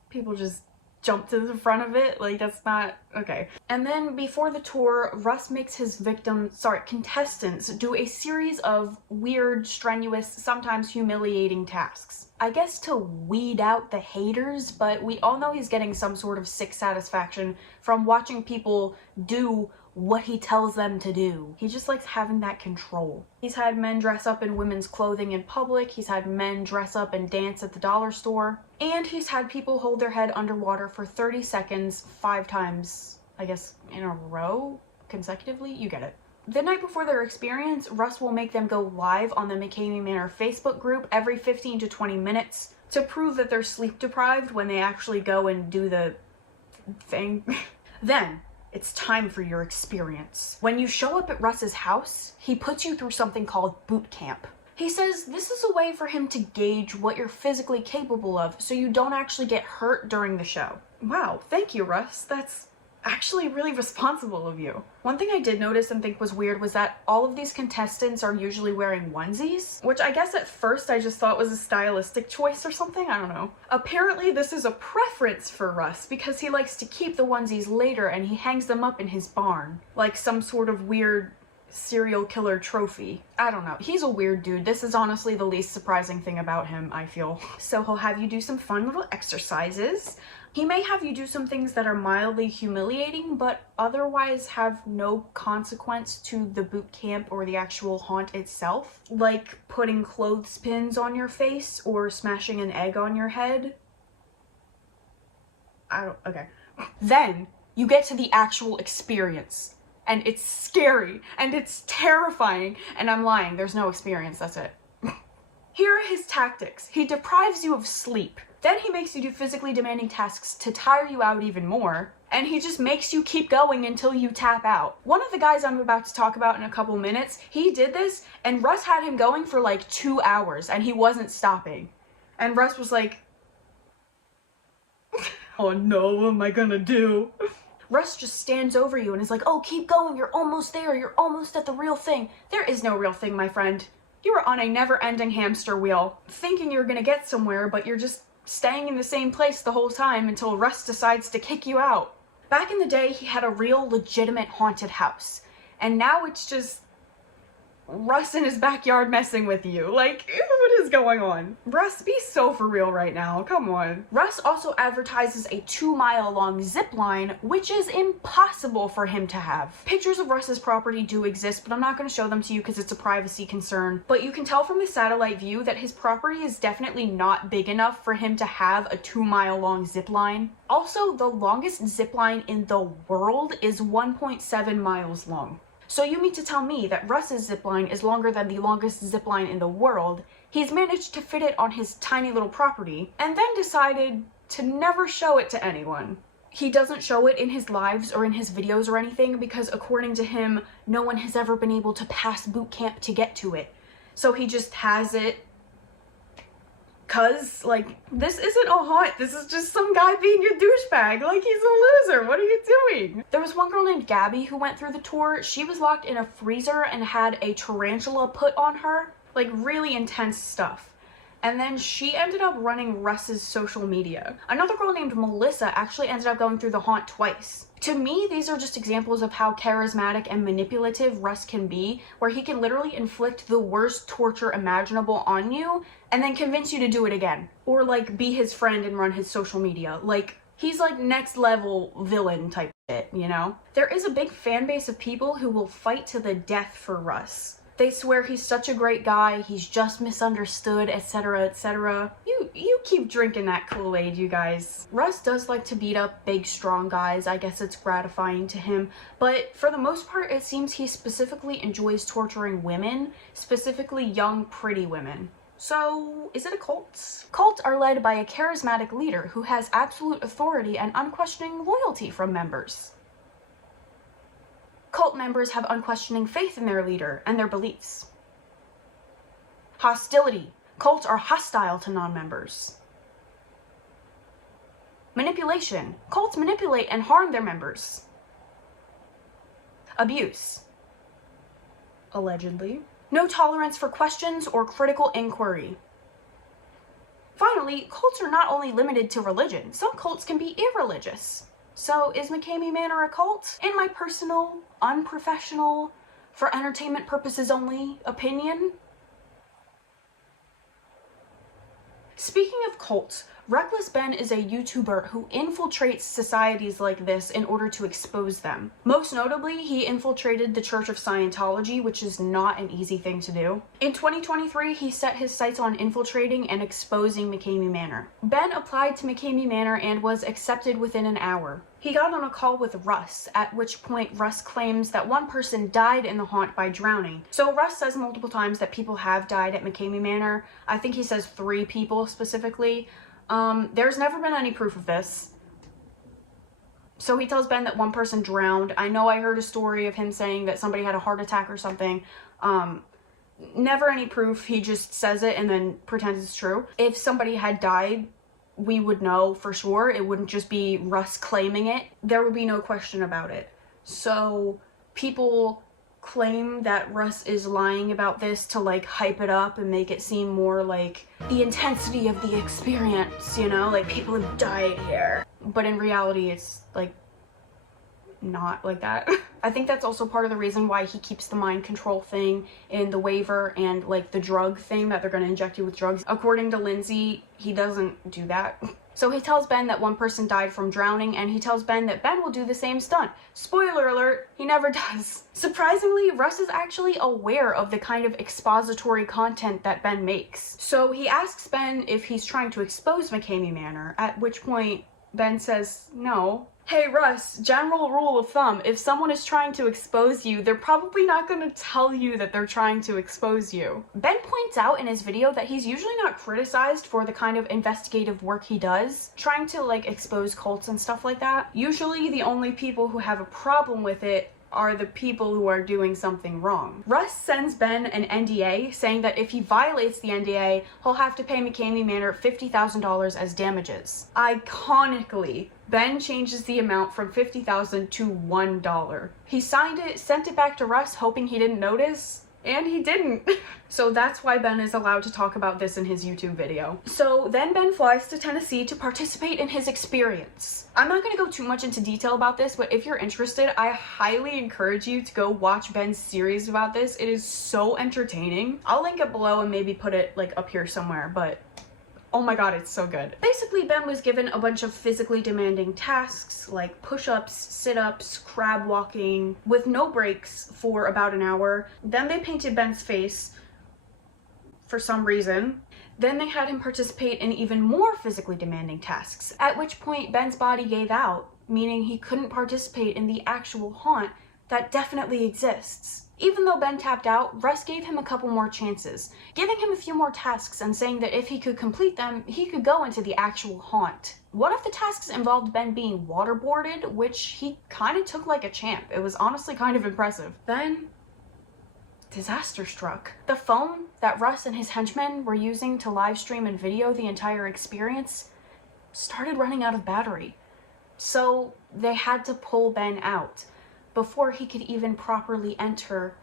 people just jump to the front of it, like that's not okay. And then before the tour, Russ makes his contestants do a series of weird, strenuous, sometimes humiliating tasks. I guess to weed out the haters, but we all know he's getting some sort of sick satisfaction from watching people do what he tells them to do. He just likes having that control. He's had men dress up in women's clothing in public, he's had men dress up and dance at the dollar store, and he's had people hold their head underwater for 30 seconds 5 times, I guess, in a row, consecutively, you get it. The night before their experience, Russ will make them go live on the McKamey Manor Facebook group every 15 to 20 minutes to prove that they're sleep deprived when they actually go and do the thing. Then, it's time for your experience. When you show up at Russ's house, he puts you through something called boot camp. He says this is a way for him to gauge what you're physically capable of so you don't actually get hurt during the show. Wow, thank you, Russ. That's actually really responsible of you. One thing I did notice and think was weird was that all of these contestants are usually wearing onesies, which I guess at first I just thought was a stylistic choice or something, I don't know. Apparently this is a preference for Russ because he likes to keep the onesies later and he hangs them up in his barn, like some sort of weird serial killer trophy. I don't know. He's a weird dude. This is honestly the least surprising thing about him, I feel. So he'll have you do some fun little exercises. He may have you do some things that are mildly humiliating, but otherwise have no consequence to the boot camp or the actual haunt itself, like putting clothespins on your face or smashing an egg on your head. Okay. Then you get to the actual experience, and it's scary, and it's terrifying, and I'm lying, there's no experience, that's it. Here are his tactics. He deprives you of sleep. Then he makes you do physically demanding tasks to tire you out even more, and he just makes you keep going until you tap out. One of the guys I'm about to talk about in a couple minutes, he did this, and Russ had him going for like 2 hours, and he wasn't stopping. And Russ was like, oh no, what am I gonna do? Russ just stands over you and is like, oh, keep going, you're almost there, you're almost at the real thing. There is no real thing, my friend. You are on a never-ending hamster wheel, thinking you're gonna get somewhere, but you're just staying in the same place the whole time until Russ decides to kick you out. Back in the day, he had a real legitimate haunted house, and now it's just Russ in his backyard messing with you. Like, what is going on? Russ, be so for real right now, come on. Russ also advertises a 2-mile-long zip line, which is impossible for him to have. Pictures of Russ's property do exist, but I'm not going to show them to you because it's a privacy concern. But you can tell from the satellite view that his property is definitely not big enough for him to have a 2-mile-long zip line. Also, the longest zip line in the world is 1.7 miles long. So you mean to tell me that Russ's zipline is longer than the longest zipline in the world, he's managed to fit it on his tiny little property, and then decided to never show it to anyone. He doesn't show it in his lives or in his videos or anything because according to him, no one has ever been able to pass boot camp to get to it. So he just has it cause, like, this isn't a haunt, this is just some guy being a douchebag, like, he's a loser, what are you doing? There was one girl named Gabby who went through the tour. She was locked in a freezer and had a tarantula put on her, like, really intense stuff. And then she ended up running Russ's social media. Another girl named Melissa actually ended up going through the haunt twice. To me, these are just examples of how charismatic and manipulative Russ can be, where he can literally inflict the worst torture imaginable on you and then convince you to do it again. Or like be his friend and run his social media. Like, he's like next level villain type shit, you know? There is a big fan base of people who will fight to the death for Russ. They swear he's such a great guy, he's just misunderstood, etc, etc. You keep drinking that Kool-Aid, you guys. Russ does like to beat up big, strong guys. I guess it's gratifying to him. But for the most part, it seems he specifically enjoys torturing women, specifically young, pretty women. So, is it a cult? Cults are led by a charismatic leader who has absolute authority and unquestioning loyalty from members. Cult members have unquestioning faith in their leader and their beliefs. Hostility. Cults are hostile to non-members. Manipulation. Cults manipulate and harm their members. Abuse. Allegedly. No tolerance for questions or critical inquiry. Finally, cults are not only limited to religion. Some cults can be irreligious. So is McKamey Manor a cult? In my personal, unprofessional, for entertainment purposes only opinion? Speaking of cults, Reckless Ben is a YouTuber who infiltrates societies like this in order to expose them. Most notably, he infiltrated the Church of Scientology, which is not an easy thing to do. In 2023, he set his sights on infiltrating and exposing McKamey Manor. Ben applied to McKamey Manor and was accepted within an hour. He got on a call with Russ, at which point Russ claims that one person died in the haunt by drowning. So Russ says multiple times that people have died at McKamey Manor. I think he says 3 people specifically. There's never been any proof of this. So he tells Ben that one person drowned. I know I heard a story of him saying that somebody had a heart attack or something. Never any proof. He just says it and then pretends it's true. If somebody had died, we would know for sure. It wouldn't just be Russ claiming it. There would be no question about it. So people claim that Russ is lying about this to like hype it up and make it seem more like the intensity of the experience, you know, like people have died here. But in reality, it's like not like that. I think that's also part of the reason why he keeps the mind control thing in the waiver and like the drug thing that they're going to inject you with drugs. According to Lindsay, he doesn't do that. So he tells Ben that one person died from drowning, and he tells Ben that Ben will do the same stunt. Spoiler alert, he never does. Surprisingly, Russ is actually aware of the kind of expository content that Ben makes. So he asks Ben if he's trying to expose McKamey Manor, at which point Ben says no. Hey Russ, general rule of thumb, if someone is trying to expose you, they're probably not going to tell you that they're trying to expose you. Ben points out in his video that he's usually not criticized for the kind of investigative work he does, trying to like expose cults and stuff like that. Usually the only people who have a problem with it are the people who are doing something wrong. Russ sends Ben an NDA saying that if he violates the NDA, he'll have to pay McKamey Manor $50,000 as damages. Iconically, Ben changes the amount from $50,000 to $1. He signed it, sent it back to Russ hoping he didn't notice, and he didn't. So that's why Ben is allowed to talk about this in his YouTube video. So then Ben flies to Tennessee to participate in his experience. I'm not going to go too much into detail about this, but if you're interested, I highly encourage you to go watch Ben's series about this. It is so entertaining. I'll link it below and maybe put it like up here somewhere, but oh my god, it's so good. Basically, Ben was given a bunch of physically demanding tasks like push-ups, sit-ups, crab walking, with no breaks for about an hour. Then they painted Ben's face for some reason. Then they had him participate in even more physically demanding tasks, at which point Ben's body gave out, meaning he couldn't participate in the actual haunt that definitely exists. Even though Ben tapped out, Russ gave him a couple more chances, giving him a few more tasks and saying that if he could complete them, he could go into the actual haunt. One of the tasks involved Ben being waterboarded, which he kind of took like a champ. It was honestly kind of impressive. Then disaster struck. The phone that Russ and his henchmen were using to live stream and video the entire experience started running out of battery. So they had to pull Ben out before he could even properly enter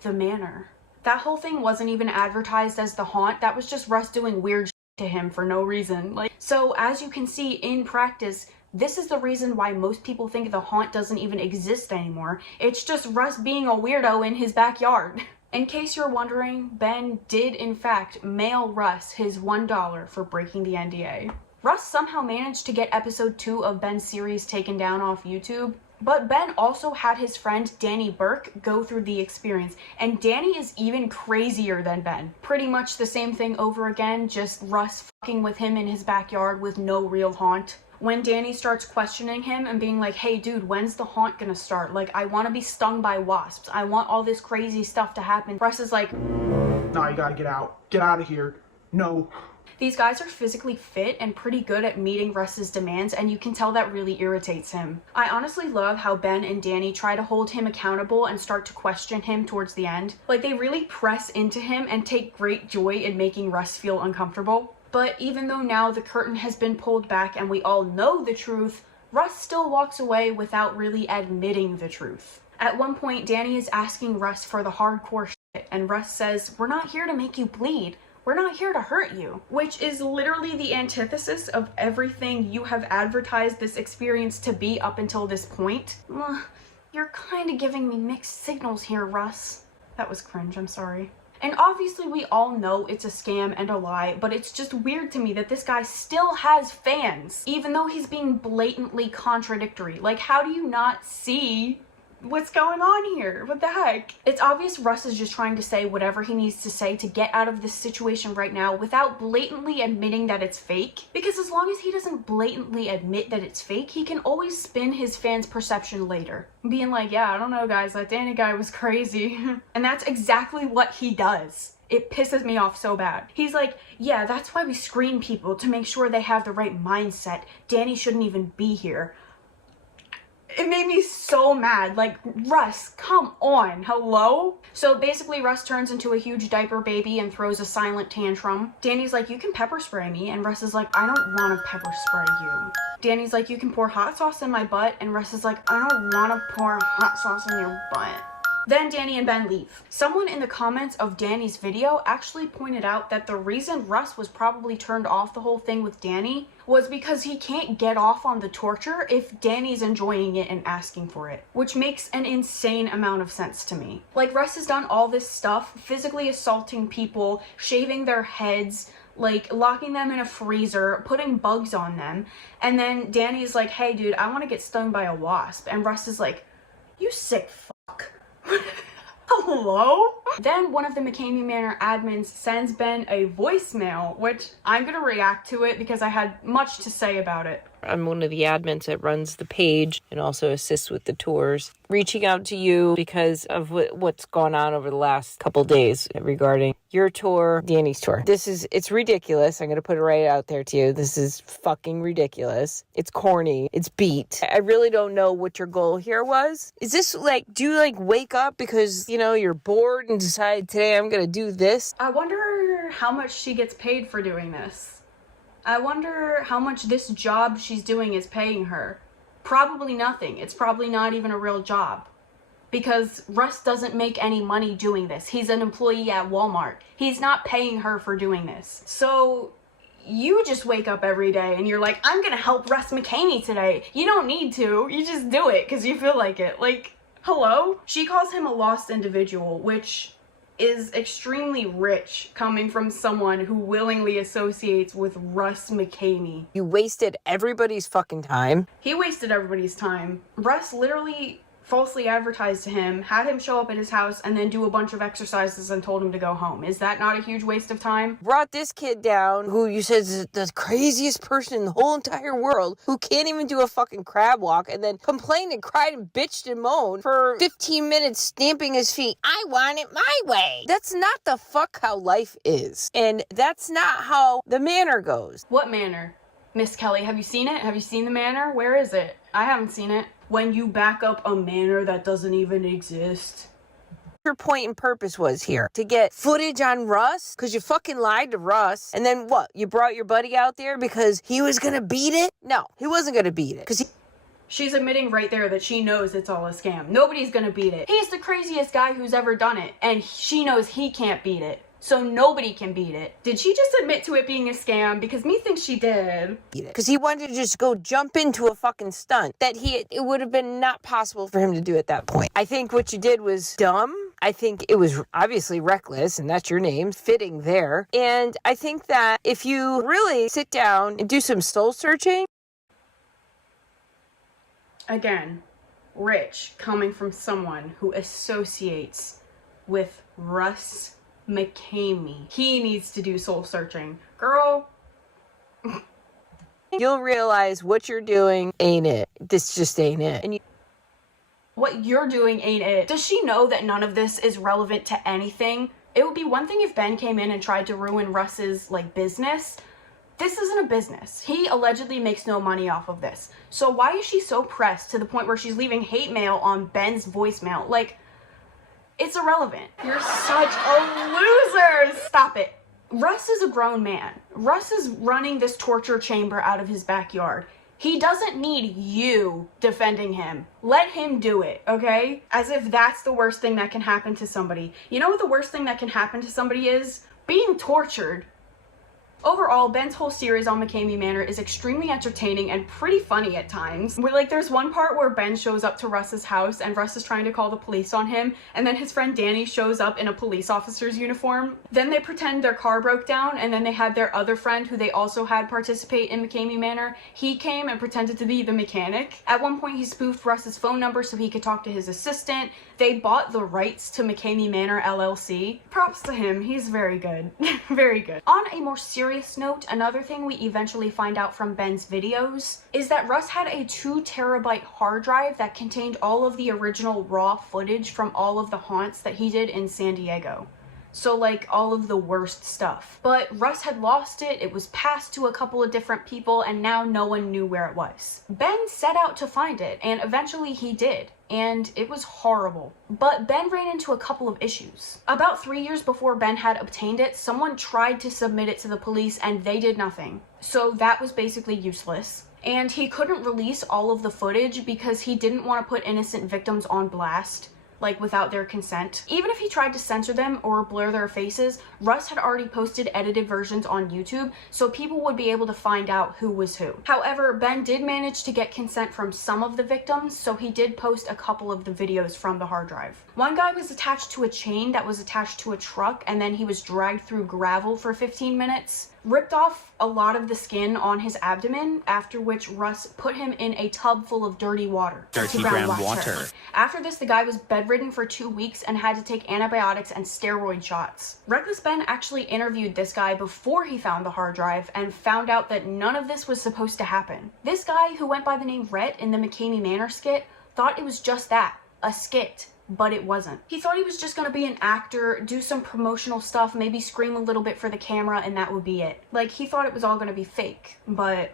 the manor. That whole thing wasn't even advertised as the haunt. That was just Russ doing weird shit to him for no reason. So as you can see in practice, this is the reason why most people think the haunt doesn't even exist anymore. It's just Russ being a weirdo in his backyard. In case you're wondering, Ben did in fact mail Russ his $1 for breaking the NDA. Russ somehow managed to get episode 2 of Ben's series taken down off YouTube, but Ben also had his friend Danny Burke go through the experience, and Danny is even crazier than Ben. Pretty much the same thing over again, just Russ fucking with him in his backyard with no real haunt. When Danny starts questioning him and being like, hey dude, when's the haunt gonna start? Like, I want to be stung by wasps. I want all this crazy stuff to happen. Russ is like, nah, you gotta get out. Get out of here. No. These guys are physically fit and pretty good at meeting Russ's demands, and you can tell that really irritates him. I honestly love how Ben and Danny try to hold him accountable and start to question him towards the end. Like, they really press into him and take great joy in making Russ feel uncomfortable. But even though now the curtain has been pulled back and we all know the truth, Russ still walks away without really admitting the truth. At one point, Danny is asking Russ for the hardcore shit, and Russ says, "We're not here to make you bleed. We're not here to hurt you," which is literally the antithesis of everything you have advertised this experience to be up until this point. You're kind of giving me mixed signals here, Russ. That was cringe, I'm sorry. And obviously we all know it's a scam and a lie, but it's just weird to me that this guy still has fans, even though he's being blatantly contradictory. Like, how do you not see what's going on here? What the heck? It's obvious Russ is just trying to say whatever he needs to say to get out of this situation right now without blatantly admitting that it's fake. Because as long as he doesn't blatantly admit that it's fake, he can always spin his fans' perception later. Being like, yeah, I don't know guys, that Danny guy was crazy. And that's exactly what he does. It pisses me off so bad. He's like, yeah, that's why we screen people, to make sure they have the right mindset. Danny shouldn't even be here. It made me so mad. Like, Russ, come on, hello? So basically Russ turns into a huge diaper baby and throws a silent tantrum. Danny's like, you can pepper spray me, and Russ is like, I don't want to pepper spray you. Danny's like, you can pour hot sauce in my butt, and Russ is like, I don't want to pour hot sauce in your butt. Then Danny and Ben leave. Someone in the comments of Danny's video actually pointed out that the reason Russ was probably turned off the whole thing with Danny was because he can't get off on the torture if Danny's enjoying it and asking for it, which makes an insane amount of sense to me. Like, Russ has done all this stuff, physically assaulting people, shaving their heads, like locking them in a freezer, putting bugs on them, and then Danny's like, hey dude, I want to get stung by a wasp, and Russ is like, you sick fuck. Hello? Then one of the McKamey Manor admins sends Ben a voicemail, which I'm gonna react to it because I had much to say about it. I'm one of the admins that runs the page and also assists with the tours. Reaching out to you because of what's gone on over the last couple days regarding your tour, Danny's tour. It's ridiculous. I'm going to put it right out there to you. This is fucking ridiculous. It's corny. It's beat. I really don't know what your goal here was. Is this like, do you like wake up because, you know, you're bored and decide today I'm going to do this? I wonder how much she gets paid for doing this. I wonder how much this job she's doing is paying her. Probably nothing. It's probably not even a real job. Because Russ doesn't make any money doing this. He's an employee at Walmart. He's not paying her for doing this. So you just wake up every day and you're like, I'm gonna help Russ McKamey today. You don't need to. You just do it because you feel like it. Like, hello? She calls him a lost individual, which is extremely rich coming from someone who willingly associates with Russ McKamey. You wasted everybody's fucking time. He wasted everybody's time. Russ literally falsely advertised to him, had him show up at his house, and then do a bunch of exercises and told him to go home. Is that not a huge waste of time? Brought this kid down, who you said is the craziest person in the whole entire world, who can't even do a fucking crab walk, and then complained and cried and bitched and moaned for 15 minutes, stamping his feet. I want it my way. That's not the fuck how life is. And that's not how the manor goes. What manor? Miss Kelly, have you seen it? Have you seen the manor? Where is it? I haven't seen it. When you back up a manor that doesn't even exist. Your point and purpose was here to get footage on Russ because you fucking lied to Russ, and then what, you brought your buddy out there because he was gonna beat it? No, he wasn't gonna beat it because She's admitting right there that she knows it's all a scam. Nobody's gonna beat it. He's the craziest guy who's ever done it, and she knows he can't beat it. So nobody can beat it. Did she just admit to it being a scam? Because me thinks she did. Because he wanted to just go jump into a fucking stunt that it would have been not possible for him to do at that point. I think what you did was dumb. I think it was obviously reckless, and that's your name, fitting there. And I think that if you really sit down and do some soul searching. Again, rich coming from someone who associates with Russ McKamey. He needs to do soul searching. Girl. You'll realize what you're doing ain't it. This just ain't it. And what you're doing ain't it. Does she know that none of this is relevant to anything? It would be one thing if Ben came in and tried to ruin Russ's, like, business. This isn't a business. He allegedly makes no money off of this. So why is she so pressed to the point where she's leaving hate mail on Ben's voicemail? Like, it's irrelevant. You're such a loser. Stop it. Russ is a grown man. Russ is running this torture chamber out of his backyard. He doesn't need you defending him. Let him do it, okay? As if that's the worst thing that can happen to somebody. You know what the worst thing that can happen to somebody is? Being tortured. Overall, Ben's whole series on McKamey Manor is extremely entertaining and pretty funny at times. Like, there's one part where Ben shows up to Russ's house and Russ is trying to call the police on him, and then his friend Danny shows up in a police officer's uniform. Then they pretend their car broke down, and then they had their other friend who they also had participate in McKamey Manor. He came and pretended to be the mechanic. At one point, he spoofed Russ's phone number so he could talk to his assistant. They bought the rights to McKamey Manor LLC. Props to him, he's very good. Very good. On a more serious note, another thing we eventually find out from Ben's videos is that Russ had a 2 terabyte hard drive that contained all of the original raw footage from all of the haunts that he did in San Diego. So, like, all of the worst stuff. But Russ had lost it, it was passed to a couple of different people, and now no one knew where it was. Ben set out to find it, and eventually he did. And it was horrible. But Ben ran into a couple of issues. About 3 years before Ben had obtained it, someone tried to submit it to the police and they did nothing. So that was basically useless. And he couldn't release all of the footage because he didn't want to put innocent victims on blast, like without their consent. Even if he tried to censor them or blur their faces, Russ had already posted edited versions on YouTube, so people would be able to find out who was who. However, Ben did manage to get consent from some of the victims, so he did post a couple of the videos from the hard drive. One guy was attached to a chain that was attached to a truck, and then he was dragged through gravel for 15 minutes. Ripped off a lot of the skin on his abdomen, after which Russ put him in a tub full of dirty water. Dirty brown water. After this, the guy was bedridden for 2 weeks and had to take antibiotics and steroid shots. Reckless Ben actually interviewed this guy before he found the hard drive and found out that none of this was supposed to happen. This guy, who went by the name Rhett in the McKamey Manor skit, thought it was just that, a skit. But it wasn't. He thought he was just gonna be an actor, do some promotional stuff, maybe scream a little bit for the camera, and that would be it. Like, he thought it was all gonna be fake, but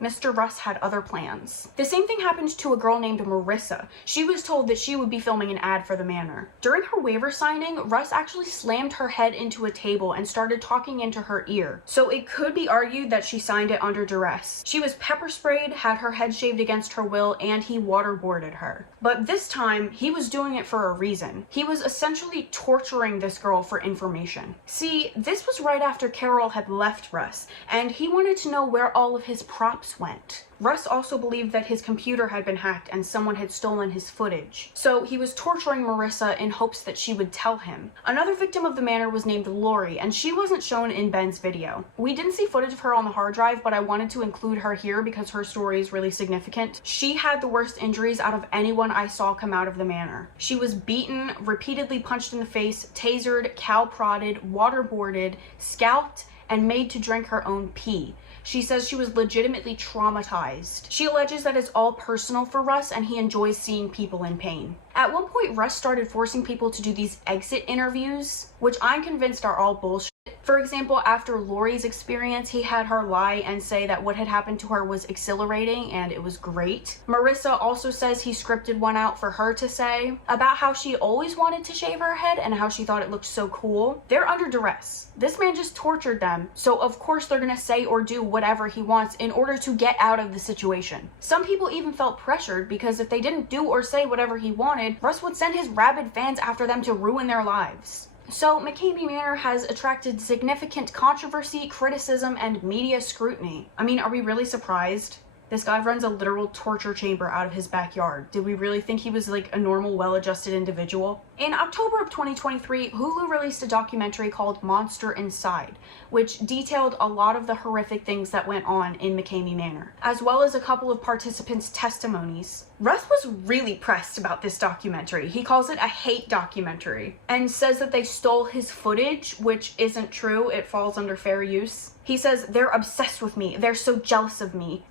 Mr. Russ had other plans. The same thing happened to a girl named Marissa. She was told that she would be filming an ad for the manor. During her waiver signing, Russ actually slammed her head into a table and started talking into her ear. So it could be argued that she signed it under duress. She was pepper sprayed, had her head shaved against her will, and he waterboarded her. But this time, he was doing it for a reason. He was essentially torturing this girl for information. See, this was right after Carol had left Russ, and he wanted to know where all of his props went. Russ also believed that his computer had been hacked and someone had stolen his footage. So he was torturing Marissa in hopes that she would tell him. Another victim of the manor was named Lori, and she wasn't shown in Ben's video. We didn't see footage of her on the hard drive, but I wanted to include her here because her story is really significant. She had the worst injuries out of anyone I saw come out of the manor. She was beaten, repeatedly punched in the face, tasered, cow prodded, waterboarded, scalped, and made to drink her own pee. She says she was legitimately traumatized. She alleges that it's all personal for Russ and he enjoys seeing people in pain. At one point, Russ started forcing people to do these exit interviews, which I'm convinced are all bullshit. For example, after Lori's experience, he had her lie and say that what had happened to her was exhilarating and it was great. Marissa also says he scripted one out for her to say about how she always wanted to shave her head and how she thought it looked so cool. They're under duress. This man just tortured them, so of course they're gonna say or do whatever he wants in order to get out of the situation. Some people even felt pressured because if they didn't do or say whatever he wanted, Russ would send his rabid fans after them to ruin their lives. So McKamey Manor has attracted significant controversy, criticism, and media scrutiny. I mean, are we really surprised? This guy runs a literal torture chamber out of his backyard. Did we really think he was like a normal, well-adjusted individual? In October of 2023, Hulu released a documentary called Monster Inside, which detailed a lot of the horrific things that went on in McKamey Manor, as well as a couple of participants' testimonies. Russ was really pressed about this documentary. He calls it a hate documentary and says that they stole his footage, which isn't true. It falls under fair use. He says, "They're obsessed with me. They're so jealous of me."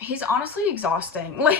He's honestly exhausting. Like,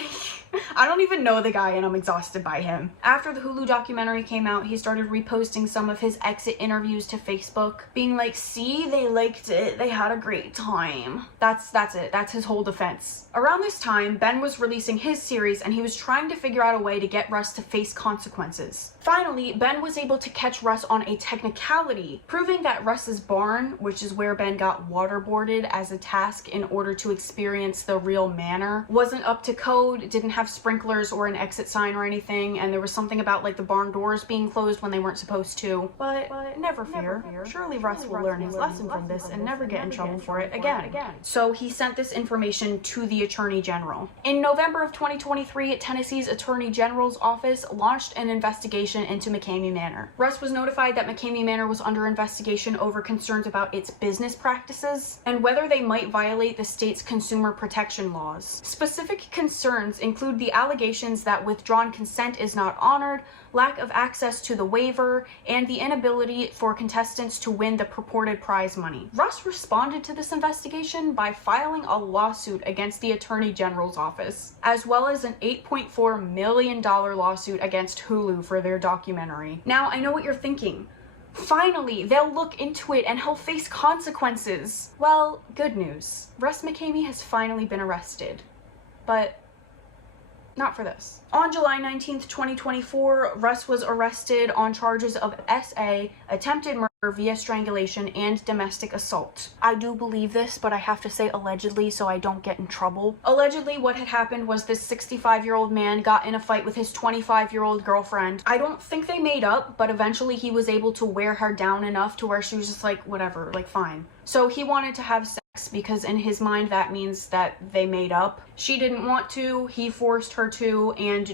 I don't even know the guy and I'm exhausted by him. After the Hulu documentary came out, he started reposting some of his exit interviews to Facebook, being like, see, they liked it, they had a great time. That's it. That's his whole defense. Around this time, Ben was releasing his series and he was trying to figure out a way to get Russ to face consequences. Finally, Ben was able to catch Russ on a technicality, proving that Russ's barn, which is where Ben got waterboarded as a task in order to experience the real manor, wasn't up to code, didn't have sprinklers or an exit sign or anything, and there was something about like the barn doors being closed when they weren't supposed to. But never fear. Surely Russ will learn his lesson from this and never get in trouble for it again. So he sent this information to the Attorney General. In November of 2023, Tennessee's Attorney General's office launched an investigation into McKamey Manor. Russ was notified that McKamey Manor was under investigation over concerns about its business practices and whether they might violate the state's consumer protection laws. Specific concerns include the allegations that withdrawn consent is not honored, lack of access to the waiver, and the inability for contestants to win the purported prize money. Russ responded to this investigation by filing a lawsuit against the Attorney General's office, as well as an $8.4 million lawsuit against Hulu for their documentary. Now, I know what you're thinking. Finally, they'll look into it and he'll face consequences. Well, good news. Russ McKamey has finally been arrested. But not for this. On July 19th, 2024, Russ was arrested on charges of SA, attempted murder via strangulation, and domestic assault. I do believe this, but I have to say allegedly so I don't get in trouble. Allegedly, what had happened was this 65-year-old man got in a fight with his 25-year-old girlfriend. I don't think they made up, but eventually he was able to wear her down enough to where she was just like, whatever, like fine. So he wanted to have sex because in his mind that means that they made up. She didn't want to, he forced her to, and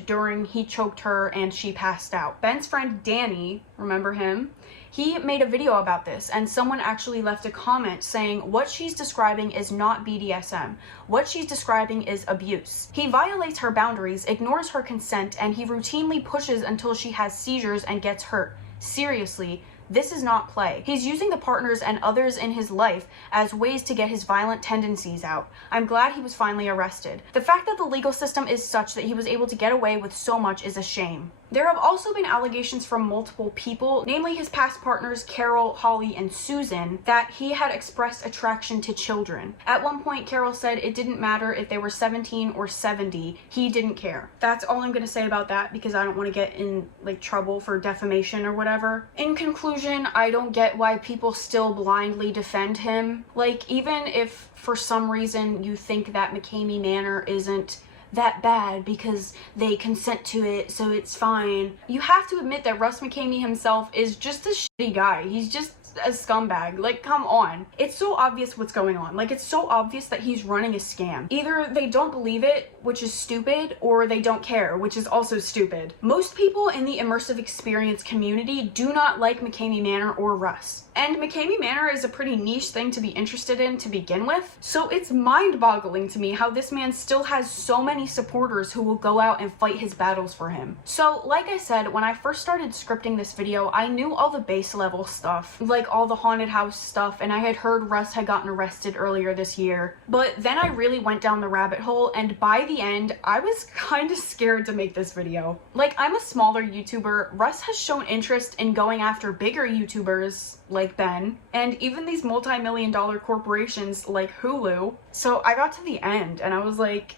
he choked her and she passed out. Ben's friend Danny, remember him? He made a video about this and someone actually left a comment saying what she's describing is not BDSM. What she's describing is abuse. He violates her boundaries, ignores her consent, and he routinely pushes until she has seizures and gets hurt. Seriously, this is not play. He's using the partners and others in his life as ways to get his violent tendencies out. I'm glad he was finally arrested. The fact that the legal system is such that he was able to get away with so much is a shame. There have also been allegations from multiple people, namely his past partners Carol, Holly, and Susan, that he had expressed attraction to children. At one point, Carol said it didn't matter if they were 17 or 70, he didn't care. That's all I'm gonna say about that because I don't want to get in like trouble for defamation or whatever. In conclusion, I don't get why people still blindly defend him. Like, even if for some reason you think that McKamey Manor isn't that bad because they consent to it, so it's fine. You have to admit that Russ McKamey himself is just a shitty guy. He's just a scumbag. Like, come on. It's so obvious what's going on. Like, it's so obvious that he's running a scam. Either they don't believe it, which is stupid, or they don't care, which is also stupid. Most people in the immersive experience community do not like McKamey Manor or Russ. And McKamey Manor is a pretty niche thing to be interested in to begin with, so it's mind-boggling to me how this man still has so many supporters who will go out and fight his battles for him. So, like I said, when I first started scripting this video, I knew all the base level stuff, like all the haunted house stuff, and I had heard Russ had gotten arrested earlier this year. But then I really went down the rabbit hole, and by the end, I was kind of scared to make this video. Like, I'm a smaller YouTuber. Russ has shown interest in going after bigger YouTubers like Ben, and even these multi-million-dollar corporations like Hulu. So I got to the end and I was like,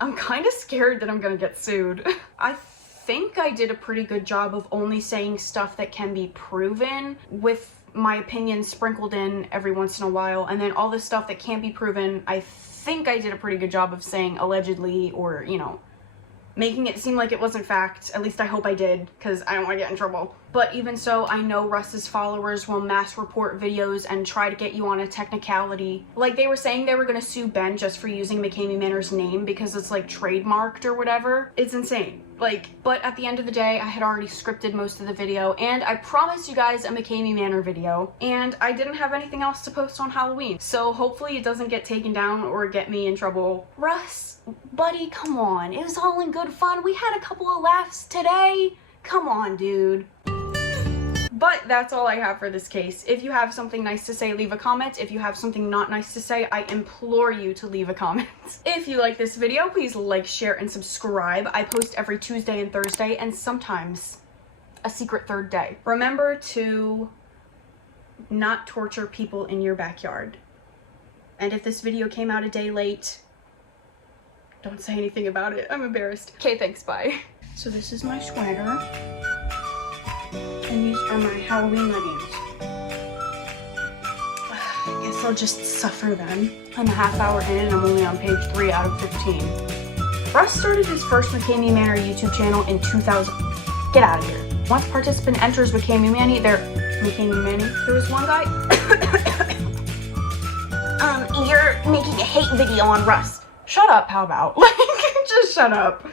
I'm kind of scared that I'm gonna get sued. I think I did a pretty good job of only saying stuff that can be proven, with my opinion sprinkled in every once in a while, and then all the stuff that can't be proven, I think I did a pretty good job of saying allegedly, or, you know, making it seem like it wasn't fact. At least I hope I did, because I don't want to get in trouble. But even so, I know Russ's followers will mass report videos and try to get you on a technicality. Like, they were saying they were going to sue Ben just for using McKamey Manor's name because it's like trademarked or whatever. It's insane. Like, but at the end of the day, I had already scripted most of the video, and I promised you guys a McKamey Manor video, and I didn't have anything else to post on Halloween, so hopefully it doesn't get taken down or get me in trouble. Russ, buddy, come on. It was all in good fun. We had a couple of laughs today. Come on, dude. But that's all I have for this case. If you have something nice to say, leave a comment. If you have something not nice to say, I implore you to leave a comment. If you like this video, please like, share, and subscribe. I post every Tuesday and Thursday, and sometimes a secret third day. Remember to not torture people in your backyard. And if this video came out a day late, don't say anything about it. I'm embarrassed. Okay, thanks, bye. So this is my sweater. And these are my Halloween leggings. I guess I'll just suffer then. I'm a half hour in and I'm only on page 3 out of 15. Russ started his first McKamey Manor YouTube channel in 2000. Get out of here. Once participant enters McKamey Manor, there was one guy. You're making a hate video on Russ. Shut up, how about? Like, just shut up.